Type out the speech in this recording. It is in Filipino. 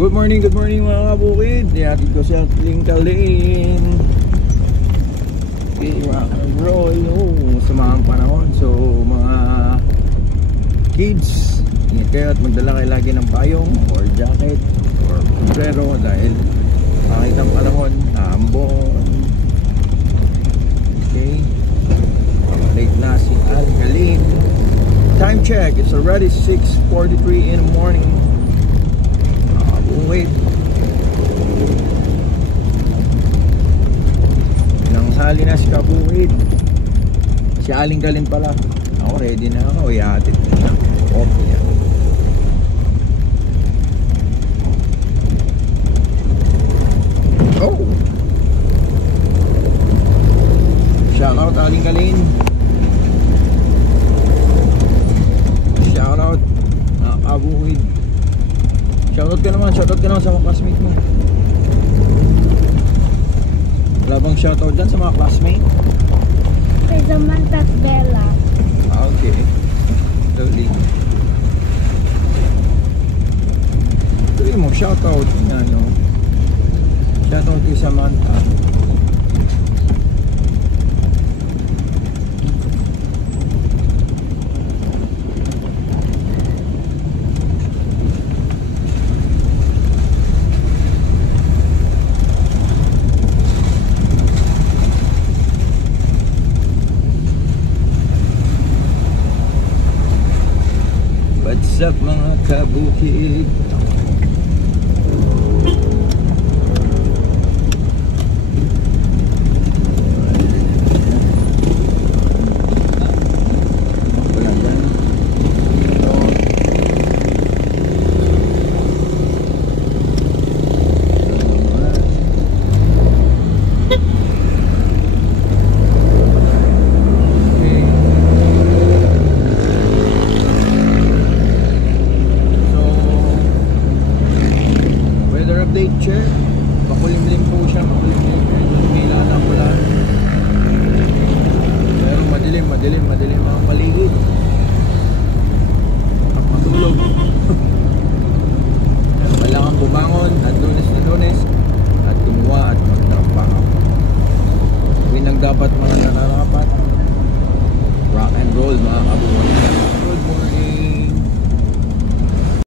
Good morning mga kabukid. Ihatid ko si Atling Kalin. Okay, mga Roy. Sa mga panahon. So mga kids, ingat kayo at magdala kayo lagi ng payong or jacket or sombrero dahil makita ang panahon, ambon. Okay, late na si Atling Kalin. Time check, it's already 6:43 in the morning. Wait, nanghali na si Kabuhid. Si Aling Kalin pala. Ako ready na ako, ihatid na. Okay yan. Oh, shout out Aling Kalin. Shout out Kabuhid. Shoutout ka naman sa mga classmate mo. Wala bang shoutout dyan sa mga classmate? Kay Samantha at Bella. Okay. Lovely. Tuloy mo, shoutout nga, no? Shoutout kay Samantha. What's up mga kabukid? Update check. Makulimlim po siya, makulimlim. Kailangan ko lang. Pero madilim.